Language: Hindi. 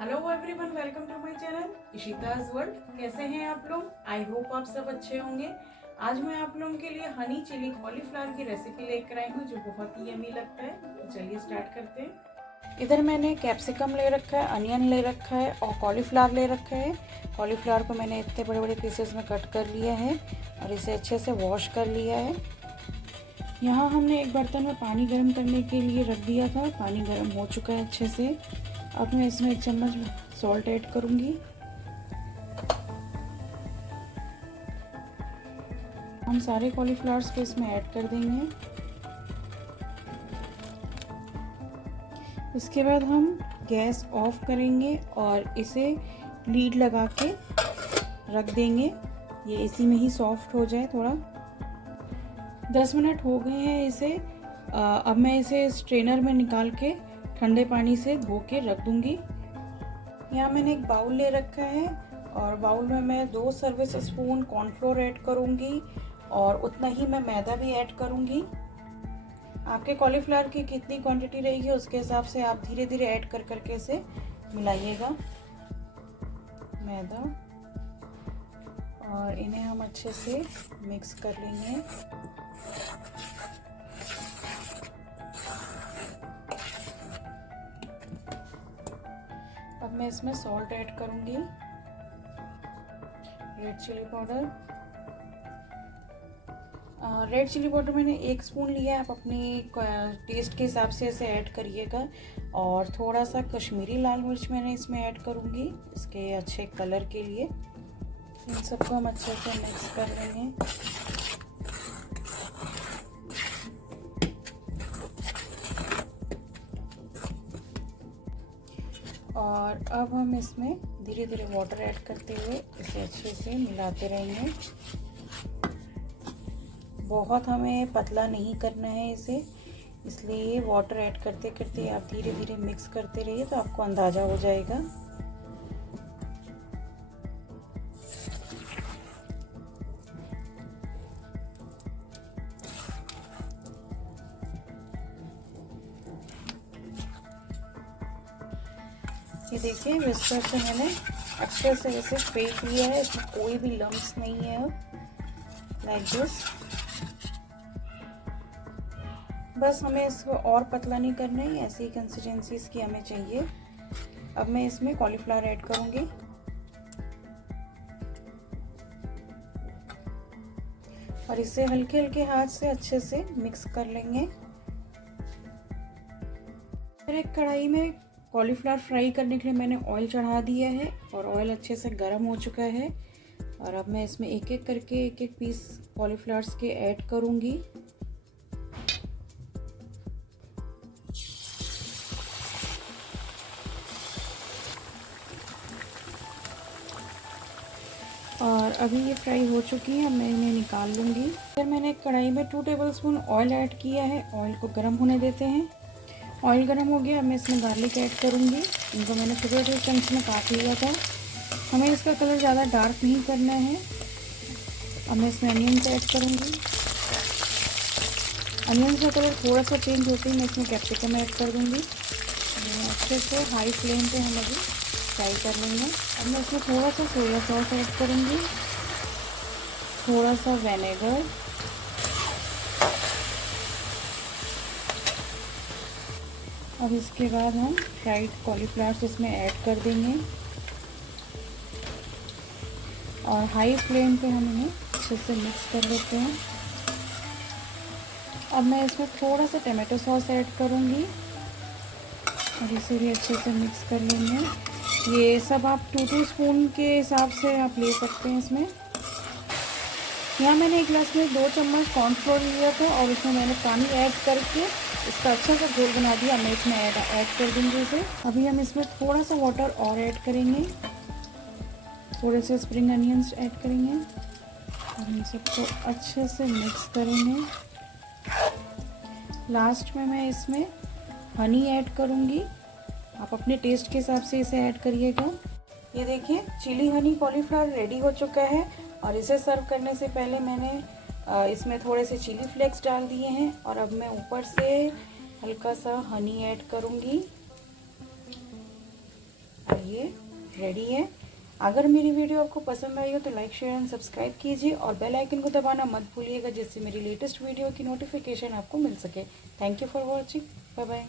Hello everyone, welcome to my channel Ishita's world. कैसे हैं आप लोग? आई होप आप सब अच्छे होंगे। आज मैं आप लोगों के लिए हनी चिली कॉलीफ्लावर की रेसिपी लेकर आई हूँ जो बहुत ही यमी लगता है। तो चलिए स्टार्ट करते हैं। इधर मैंने कैप्सिकम ले रखा है, अनियन ले रखा है और कॉलीफ्लावर ले रखा है। कॉलीफ्लावर को मैंने इतने बड़े बड़े पीसेस में कट कर लिया है और इसे अच्छे से वॉश कर लिया है। यहाँ हमने एक बर्तन में पानी गर्म करने के लिए रख दिया था। पानी गर्म हो चुका है अच्छे से। अब मैं इसमें 1 चम्मच सॉल्ट ऐड करूँगी। हम सारे कॉलीफ्लावर्स को इसमें ऐड कर देंगे। इसके बाद हम गैस ऑफ करेंगे और इसे लीड लगा के रख देंगे, ये इसी में ही सॉफ्ट हो जाए थोड़ा। 10 मिनट हो गए हैं इसे। अब मैं इसे स्ट्रेनर में निकाल के ठंडे पानी से धो के रख दूंगी। यहाँ मैंने एक बाउल ले रखा है और बाउल में मैं 2 सर्विस स्पून कॉर्नफ्लोर ऐड करूँगी और उतना ही मैं मैदा भी ऐड करूँगी। आपके कॉलीफ्लावर की कितनी क्वांटिटी रहेगी उसके हिसाब से आप धीरे धीरे ऐड कर करके इसे मिलाइएगा मैदा, और इन्हें हम अच्छे से मिक्स कर लेंगे। अब मैं इसमें सॉल्ट ऐड करूँगी, red chilli powder. Red chilli powder मैंने 1 स्पून लिया है, आप अपनी टेस्ट के हिसाब से इसे ऐड करिएगा। और थोड़ा सा कश्मीरी लाल मिर्च मैंने इसमें ऐड करूँगी इसके अच्छे कलर के लिए। इन सबको हम अच्छे से मिक्स कर लेंगे। और अब हम इसमें धीरे धीरे वाटर ऐड करते हुए इसे अच्छे से मिलाते रहेंगे। बहुत हमें पतला नहीं करना है इसे, इसलिए वाटर ऐड करते करते आप धीरे धीरे मिक्स करते रहिए तो आपको अंदाज़ा हो जाएगा। ये देखिए, विस्कर से मैंने अच्छे से इसे फेंट लिया है, इसमें कोई भी लम्स नहीं है। अब लाइक दिस। बस हमें इसको और पतला नहीं करना है, ऐसी कंसिस्टेंसी इसकी हमें चाहिए। अब मैं इसमें कॉलीफ्लावर ऐड करूँगी और इसे हल्के हल्के हाथ से अच्छे से मिक्स कर लेंगे। फिर एक कढ़ाई में कॉलीफ्लावर फ्राई करने के लिए मैंने ऑयल चढ़ा दिया है और ऑयल अच्छे से गर्म हो चुका है। और अब मैं इसमें एक एक करके एक एक पीस कॉलीफ्लावर्स के ऐड करूँगी। और अभी ये फ्राई हो चुकी है, अब मैं इन्हें निकाल लूँगी। फिर मैंने कढ़ाई में 2 टेबलस्पून ऑयल ऐड किया है। ऑयल को गर्म होने देते हैं। ऑयल गर्म हो गया, अब मैं इसमें गार्लिक ऐड करूँगी। इनको मैंने छोटे छोटे चंक्स में काट लिया था। हमें इसका कलर ज़्यादा डार्क नहीं करना है। अब मैं इसमें अनियंस ऐड करूँगी। अनियंस का कलर थोड़ा सा चेंज होते ही मैं इसमें कैप्सिकम ऐड कर दूँगी। अच्छे से हाई फ्लेम पे हम अभी फ्राई कर लेंगे। अब मैं इसमें थोड़ा सा सोया सॉस ऐड करूँगी, थोड़ा सा विनेगर, अब इसके बाद हम फ्राइड कॉलीफ्लावर्स इसमें ऐड कर देंगे और हाई फ्लेम पे हम इन्हें अच्छे से मिक्स कर लेते हैं। अब मैं इसमें थोड़ा सा टमाटो सॉस ऐड करूँगी और इसे भी अच्छे से मिक्स कर लेंगे। ये सब आप 2 स्पून के हिसाब से आप ले सकते हैं इसमें। यहाँ मैंने एक गिलास में 2 चम्मच कॉर्नफ्लोर लिया था और इसमें मैंने पानी ऐड करके इसका अच्छा सा घोल बना दिया। मैं इसमें ऐड कर दूँगी इसे। अभी हम इसमें थोड़ा सा वाटर और ऐड करेंगे, थोड़े से स्प्रिंग अनियंस ऐड करेंगे और इन सबको अच्छे से मिक्स करेंगे। लास्ट में मैं इसमें हनी ऐड करूँगी, आप अपने टेस्ट के हिसाब से इसे ऐड करिएगा। ये देखिए, चिली हनी कॉलीफ्लावर रेडी हो चुका है और इसे सर्व करने से पहले मैंने इसमें थोड़े से चिली फ्लेक्स डाल दिए हैं और अब मैं ऊपर से हल्का सा हनी ऐड करूँगी। और ये रेडी है। अगर मेरी वीडियो आपको पसंद आई हो तो लाइक शेयर एंड सब्सक्राइब कीजिए और बेल आइकन को दबाना मत भूलिएगा, जिससे मेरी लेटेस्ट वीडियो की नोटिफिकेशन आपको मिल सके। Thank you for watching. Bye bye.